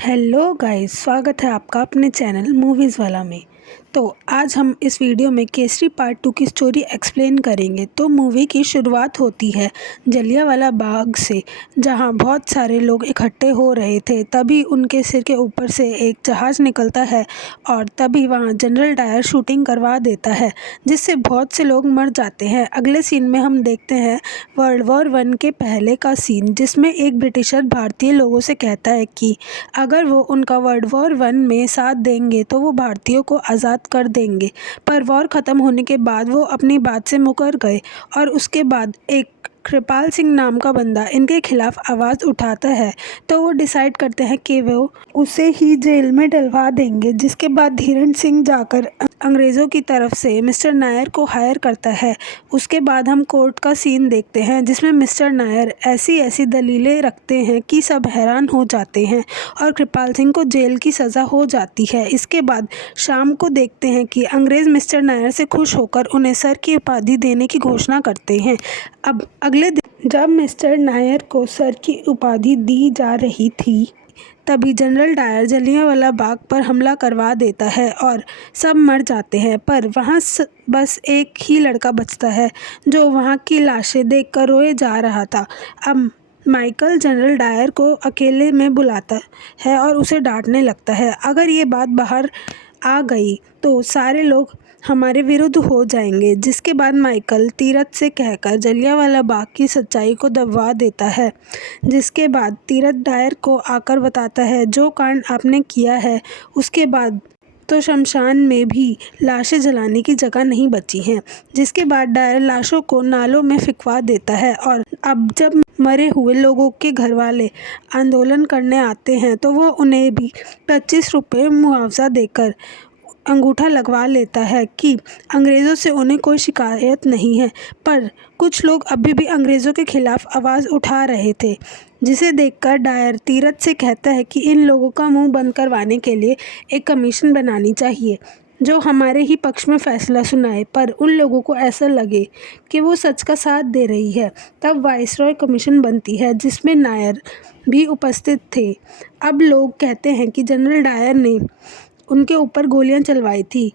Hello guys, स्वागत है आपका अपने चैनल मूवीज़ वाला में। तो आज हम इस वीडियो में केसरी पार्ट 2 की स्टोरी एक्सप्लेन करेंगे। तो मूवी की शुरुआत होती है जलियांवाला बाग से, जहां बहुत सारे लोग इकट्ठे हो रहे थे। तभी उनके सिर के ऊपर से एक जहाज़ निकलता है और तभी वहां जनरल डायर शूटिंग करवा देता है, जिससे बहुत से लोग मर जाते हैं। अगले सीन में हम देखते हैं वर्ल्ड वॉर 1 के पहले का सीन, जिसमें एक ब्रिटिशर भारतीय लोगों से कहता है कि अगर वो उनका वर्ल्ड वॉर 1 में साथ देंगे तो वो भारतीयों को आज़ाद कर देंगे। पर वॉर ख़त्म होने के बाद वो अपनी बात से मुकर गए और उसके बाद एक कृपाल सिंह नाम का बंदा इनके खिलाफ आवाज़ उठाता है। तो वो डिसाइड करते हैं कि वो उसे ही जेल में डलवा देंगे, जिसके बाद धीरेन्द्र सिंह जाकर अंग्रेज़ों की तरफ से मिस्टर नायर को हायर करता है। उसके बाद हम कोर्ट का सीन देखते हैं, जिसमें मिस्टर नायर ऐसी ऐसी दलीलें रखते हैं कि सब हैरान हो जाते हैं और कृपाल सिंह को जेल की सज़ा हो जाती है। इसके बाद शाम को देखते हैं कि अंग्रेज़ मिस्टर नायर से खुश होकर उन्हें सर की उपाधि देने की घोषणा करते हैं। अब अगले दिन जब मिस्टर नायर को सर की उपाधि दी जा रही थी, तभी जनरल डायर जलियांवाला बाग पर हमला करवा देता है और सब मर जाते हैं। पर वहाँ बस एक ही लड़का बचता है, जो वहाँ की लाशें देखकर रोए जा रहा था। अब माइकल जनरल डायर को अकेले में बुलाता है और उसे डांटने लगता है, अगर ये बात बाहर आ गई तो सारे लोग हमारे विरुद्ध हो जाएंगे। जिसके बाद माइकल तीरथ से कहकर जलियांवाला बाग की सच्चाई को दबवा देता है। जिसके बाद तीरथ डायर को आकर बताता है, जो कांड आपने किया है उसके बाद तो शमशान में भी लाशें जलाने की जगह नहीं बची हैं। जिसके बाद डायर लाशों को नालों में फिकवा देता है और अब जब मरे हुए लोगों के घर वाले आंदोलन करने आते हैं तो वो उन्हें भी 25 रुपये मुआवजा देकर अंगूठा लगवा लेता है कि अंग्रेज़ों से उन्हें कोई शिकायत नहीं है। पर कुछ लोग अभी भी अंग्रेज़ों के खिलाफ आवाज़ उठा रहे थे, जिसे देखकर डायर तीरथ से कहता है कि इन लोगों का मुंह बंद करवाने के लिए एक कमीशन बनानी चाहिए, जो हमारे ही पक्ष में फैसला सुनाए, पर उन लोगों को ऐसा लगे कि वो सच का साथ दे रही है। तब वाइसरॉय कमीशन बनती है, जिसमें नायर भी उपस्थित थे। अब लोग कहते हैं कि जनरल डायर ने उनके ऊपर गोलियां चलवाई थी,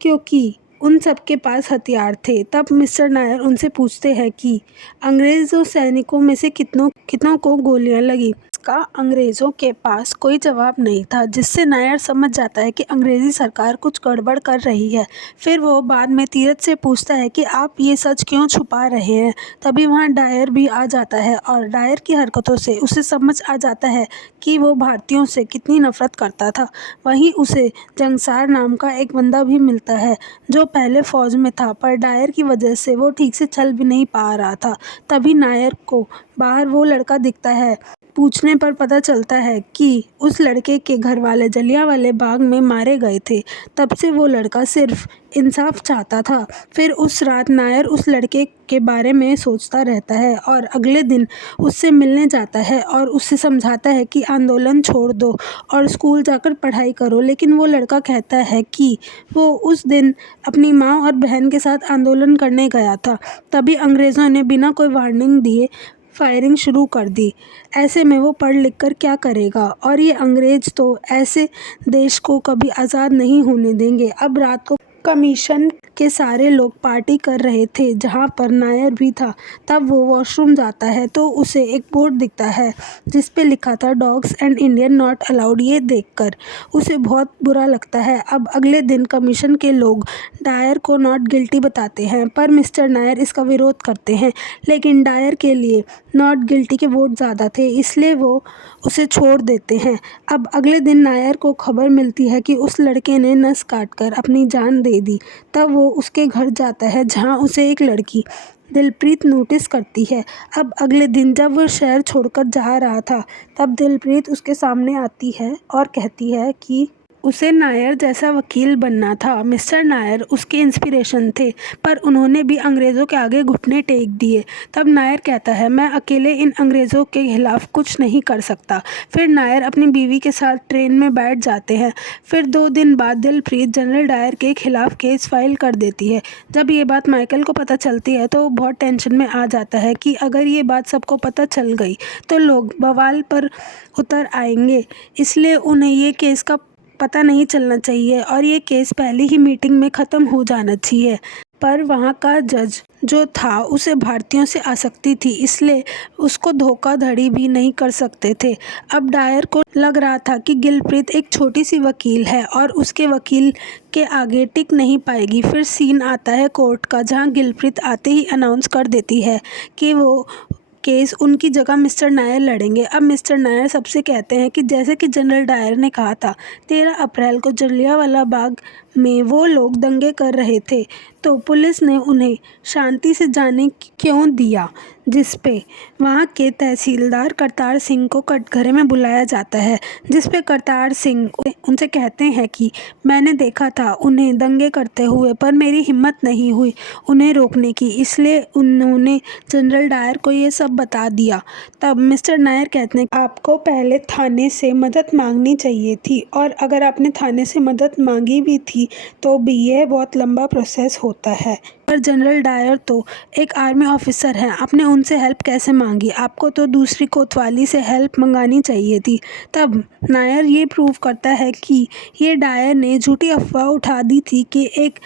क्योंकि उन सब के पास हथियार थे। तब मिस्टर नायर उनसे पूछते हैं कि अंग्रेज़ों सैनिकों में से कितनों को गोलियां लगी। इसका अंग्रेज़ों के पास कोई जवाब नहीं था, जिससे नायर समझ जाता है कि अंग्रेज़ी सरकार कुछ गड़बड़ कर रही है। फिर वो बाद में तीरथ से पूछता है कि आप ये सच क्यों छुपा रहे हैं। तभी वहाँ डायर भी आ जाता है और डायर की हरकतों से उसे समझ आ जाता है कि वो भारतीयों से कितनी नफरत करता था। वहीं उसे जंगसार नाम का एक बंदा भी मिलता है, जो पहले फ़ौज में था, पर डायर की वजह से वो ठीक से चल भी नहीं पा रहा था। तभी नायर को बाहर वो लड़का दिखता है। पूछने पर पता चलता है कि उस लड़के के घर वाले जलियांवाले बाग में मारे गए थे। तब से वो लड़का सिर्फ इंसाफ चाहता था। फिर उस रात नायर उस लड़के के बारे में सोचता रहता है और अगले दिन उससे मिलने जाता है और उससे समझाता है कि आंदोलन छोड़ दो और स्कूल जाकर पढ़ाई करो। लेकिन वो लड़का कहता है कि वो उस दिन अपनी माँ और बहन के साथ आंदोलन करने गया था। तभी अंग्रेज़ों ने बिना कोई वार्निंग दिए फायरिंग शुरू कर दी। ऐसे में वो पढ़ लिख कर क्या करेगा, और ये अंग्रेज़ तो ऐसे देश को कभी आज़ाद नहीं होने देंगे। अब रात को कमीशन के सारे लोग पार्टी कर रहे थे, जहाँ पर नायर भी था। तब वो वॉशरूम जाता है तो उसे एक बोर्ड दिखता है, जिस पे लिखा था dogs and Indian not allowed. ये देखकर उसे बहुत बुरा लगता है। अब अगले दिन कमीशन के लोग डायर को नॉट गिल्टी बताते हैं, पर मिस्टर नायर इसका विरोध करते हैं। लेकिन डायर के लिए नॉट गिल्टी के वोट ज़्यादा थे, इसलिए वो उसे छोड़ देते हैं। अब अगले दिन नायर को खबर मिलती है कि उस लड़के ने नस काटकर अपनी जान दे दी। तब वो उसके घर जाता है, जहाँ उसे एक लड़की दिलप्रीत नोटिस करती है। अब अगले दिन जब वो शहर छोड़कर जा रहा था, तब दिलप्रीत उसके सामने आती है और कहती है कि उसे नायर जैसा वकील बनना था। मिस्टर नायर उसके इंस्पिरेशन थे, पर उन्होंने भी अंग्रेज़ों के आगे घुटने टेक दिए। तब नायर कहता है, मैं अकेले इन अंग्रेज़ों के खिलाफ कुछ नहीं कर सकता। फिर नायर अपनी बीवी के साथ ट्रेन में बैठ जाते हैं। फिर 2 दिन बाद दिलप्रीत जनरल डायर के खिलाफ केस फाइल कर देती है। जब ये बात माइकल को पता चलती है तो वो बहुत टेंशन में आ जाता है कि अगर ये बात सबको पता चल गई तो लोग बवाल पर उतर आएंगे, इसलिए उन्हें ये केस का पता नहीं चलना चाहिए और ये केस पहली ही मीटिंग में ख़त्म हो जाना चाहिए। पर वहाँ का जज जो था उसे भारतीयों से आसक्ति थी, इसलिए उसको धोखाधड़ी भी नहीं कर सकते थे। अब डायर को लग रहा था कि दिलप्रीत एक छोटी सी वकील है और उसके वकील के आगे टिक नहीं पाएगी। फिर सीन आता है कोर्ट का, जहाँ दिलप्रीत आते ही अनाउंस कर देती है कि वो केस उनकी जगह मिस्टर नायर लड़ेंगे। अब मिस्टर नायर सबसे कहते हैं कि जैसे कि जनरल डायर ने कहा था, 13 अप्रैल को जलियांवाला बाग में वो लोग दंगे कर रहे थे, तो पुलिस ने उन्हें शांति से जाने क्यों दिया, जिस पे वहाँ के तहसीलदार करतार सिंह को कटघरे में बुलाया जाता है। जिस पे करतार सिंह उनसे कहते हैं कि मैंने देखा था उन्हें दंगे करते हुए, पर मेरी हिम्मत नहीं हुई उन्हें रोकने की, इसलिए उन्होंने जनरल डायर को ये सब बता दिया। तब मिस्टर नायर कहते हैं, आपको पहले थाने से मदद मांगनी चाहिए थी, और अगर आपने थाने से मदद मांगी भी थी तो भी यह बहुत लंबा प्रोसेस होता है। पर जनरल डायर तो एक आर्मी ऑफिसर हैं, आपने उनसे हेल्प कैसे मांगी? आपको तो दूसरी कोतवाली से हेल्प मंगानी चाहिए थी। तब नायर ये प्रूव करता है कि ये डायर ने झूठी अफवाह उठा दी थी कि एक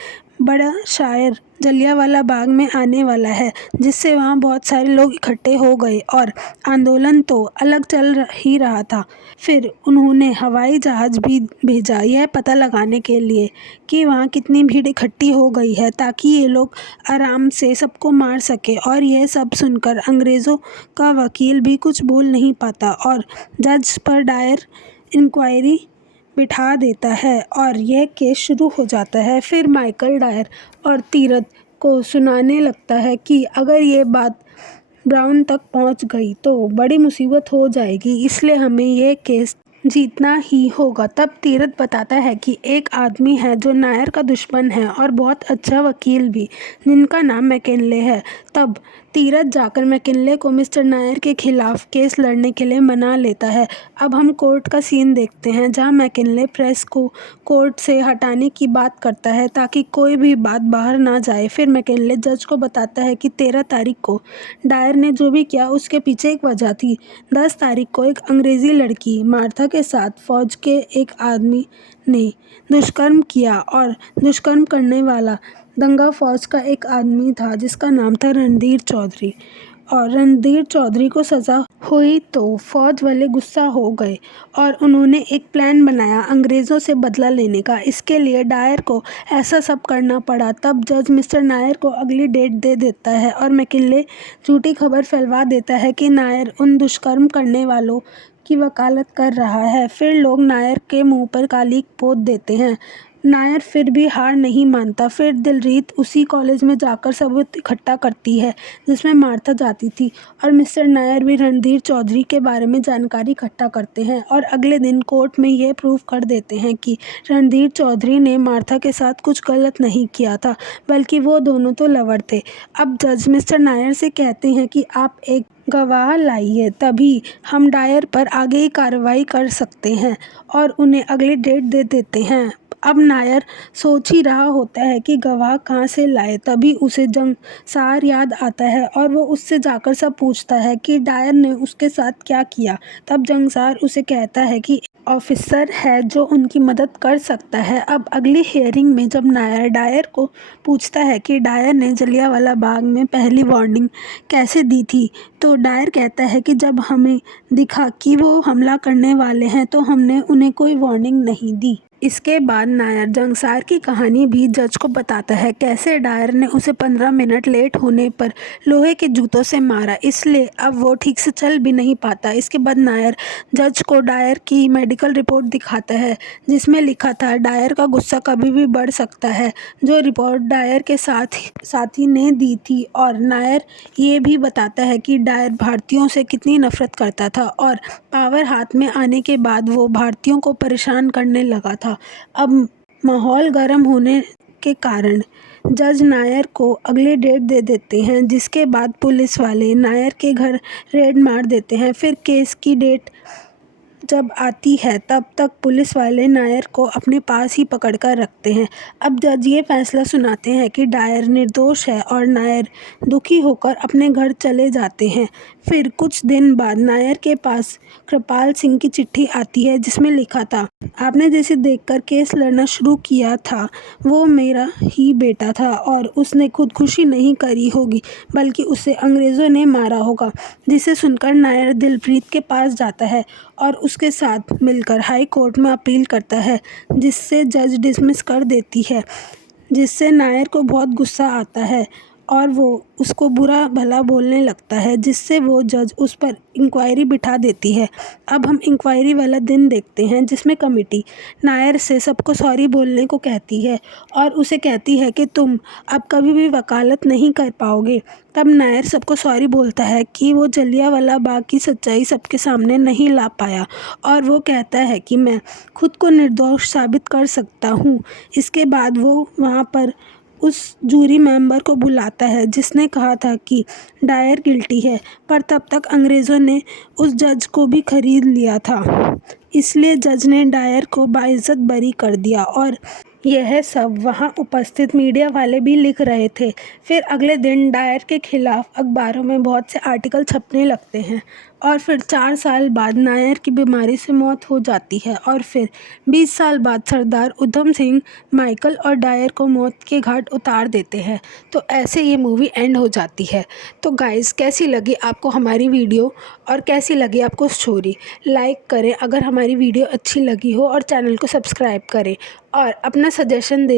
बड़ा शायर जलियांवाला बाग में आने वाला है, जिससे वहाँ बहुत सारे लोग इकट्ठे हो गए और आंदोलन तो अलग चल ही रहा था। फिर उन्होंने हवाई जहाज़ भी भेजा यह पता लगाने के लिए कि वहाँ कितनी भीड़ इकट्ठी हो गई है, ताकि ये लोग आराम से सबको मार सके। और यह सब सुनकर अंग्रेज़ों का वकील भी कुछ बोल नहीं पाता और जज पर डायर इंक्वायरी बिठा देता है और यह केस शुरू हो जाता है। फिर माइकल डायर और तीरथ को सुनाने लगता है कि अगर ये बात ब्राउन तक पहुंच गई तो बड़ी मुसीबत हो जाएगी, इसलिए हमें यह केस जीतना ही होगा। तब तीरथ बताता है कि एक आदमी है जो नायर का दुश्मन है और बहुत अच्छा वकील भी, जिनका नाम मैकिनले है। तब तीरथ जाकर मैकिनले को मिस्टर नायर के खिलाफ केस लड़ने के लिए मना लेता है। अब हम कोर्ट का सीन देखते हैं, जहां मैकिनले प्रेस को कोर्ट से हटाने की बात करता है ताकि कोई भी बात बाहर ना जाए। फिर मैकिनले जज को बताता है कि 13 तारीख को डायर ने जो भी किया उसके पीछे एक वजह थी। 10 तारीख को एक अंग्रेज़ी लड़की मार्था के साथ फौज के एक आदमी ने दुष्कर्म किया और दुष्कर्म करने वाला दंगा फौज का एक आदमी था जिसका नाम था रणधीर चौधरी। और रणधीर चौधरी को सज़ा हुई तो फौज वाले गुस्सा हो गए और उन्होंने एक प्लान बनाया अंग्रेज़ों से बदला लेने का। इसके लिए डायर को ऐसा सब करना पड़ा। तब जज मिस्टर नायर को अगली डेट दे देता है और मैकिनले झूठी खबर फैलवा देता है कि नायर उन दुष्कर्म करने वालों की वकालत कर रहा है। फिर लोग नायर के मुंह पर काली पोत देते हैं। नायर फिर भी हार नहीं मानता। फिर दिलरीत उसी कॉलेज में जाकर सबूत इकट्ठा करती है जिसमें मार्था जाती थी, और मिस्टर नायर भी रणधीर चौधरी के बारे में जानकारी इकट्ठा करते हैं और अगले दिन कोर्ट में यह प्रूव कर देते हैं कि रणधीर चौधरी ने मार्था के साथ कुछ गलत नहीं किया था, बल्कि वो दोनों तो लवर थे। अब जज मिस्टर नायर से कहते हैं कि आप एक गवाह लाइए, तभी हम डायर पर आगे की कार्रवाई कर सकते हैं, और उन्हें अगली डेट दे देते हैं। अब नायर सोच ही रहा होता है कि गवाह कहाँ से लाए, तभी उसे जंगसार याद आता है और वो उससे जाकर सब पूछता है कि डायर ने उसके साथ क्या किया। तब जंगसार उसे कहता है कि ऑफिसर है जो उनकी मदद कर सकता है। अब अगली हियरिंग में जब नायर डायर को पूछता है कि डायर ने जलियांवाला बाग में पहली वार्निंग कैसे दी थी, तो डायर कहता है कि जब हमें दिखा कि वो हमला करने वाले हैं तो हमने उन्हें कोई वार्निंग नहीं दी। इसके बाद नायर जंगसार की कहानी भी जज को बताता है, कैसे डायर ने उसे 15 मिनट लेट होने पर लोहे के जूतों से मारा, इसलिए अब वो ठीक से चल भी नहीं पाता। इसके बाद नायर जज को डायर की मेडिकल मेडिकल रिपोर्ट दिखाता है जिसमें लिखा था डायर का गुस्सा कभी भी बढ़ सकता है, जो रिपोर्ट डायर के साथी ने दी थी। और नायर ये भी बताता है कि डायर भारतीयों से कितनी नफरत करता था और पावर हाथ में आने के बाद वो भारतीयों को परेशान करने लगा था। अब माहौल गर्म होने के कारण जज नायर को अगली डेट दे देते हैं, जिसके बाद पुलिस वाले नायर के घर रेड मार देते हैं। फिर केस की डेट जब आती है तब तक पुलिस वाले नायर को अपने पास ही पकड़ कर रखते हैं। अब जज ये फैसला सुनाते हैं कि डायर निर्दोष है और नायर दुखी होकर अपने घर चले जाते हैं। फिर कुछ दिन बाद नायर के पास कृपाल सिंह की चिट्ठी आती है जिसमें लिखा था, आपने जिसे देखकर केस लड़ना शुरू किया था वो मेरा ही बेटा था और उसने खुदकुशी नहीं करी होगी बल्कि उसे अंग्रेज़ों ने मारा होगा। जिसे सुनकर नायर दिलप्रीत के पास जाता है और उसके साथ मिलकर हाई कोर्ट में अपील करता है, जिससे जज डिसमिस कर देती है, जिससे नायर को बहुत गुस्सा आता है और वो उसको बुरा भला बोलने लगता है, जिससे वो जज उस पर इंक्वायरी बिठा देती है। अब हम इंक्वायरी वाला दिन देखते हैं जिसमें कमेटी नायर से सबको सॉरी बोलने को कहती है और उसे कहती है कि तुम अब कभी भी वकालत नहीं कर पाओगे। तब नायर सबको सॉरी बोलता है कि वो जलियांवाला बाग की सच्चाई सबके सामने नहीं ला पाया और वो कहता है कि मैं खुद को निर्दोष साबित कर सकता हूँ। इसके बाद वो वहाँ पर उस जूरी मेंबर को बुलाता है जिसने कहा था कि डायर गिल्टी है, पर तब तक अंग्रेज़ों ने उस जज को भी खरीद लिया था, इसलिए जज ने डायर को बाइज्जत बरी कर दिया। और यह सब वहाँ उपस्थित मीडिया वाले भी लिख रहे थे। फिर अगले दिन डायर के खिलाफ अखबारों में बहुत से आर्टिकल छपने लगते हैं और फिर 4 साल बाद नायर की बीमारी से मौत हो जाती है और फिर 20 साल बाद सरदार उधम सिंह माइकल और डायर को मौत के घाट उतार देते हैं। तो ऐसे ये मूवी एंड हो जाती है। तो गाइस, कैसी लगी आपको हमारी वीडियो और कैसी लगी आपको स्टोरी? लाइक करें अगर हमारी वीडियो अच्छी लगी हो और चैनल को सब्सक्राइब करें और अपना सजेशन दें।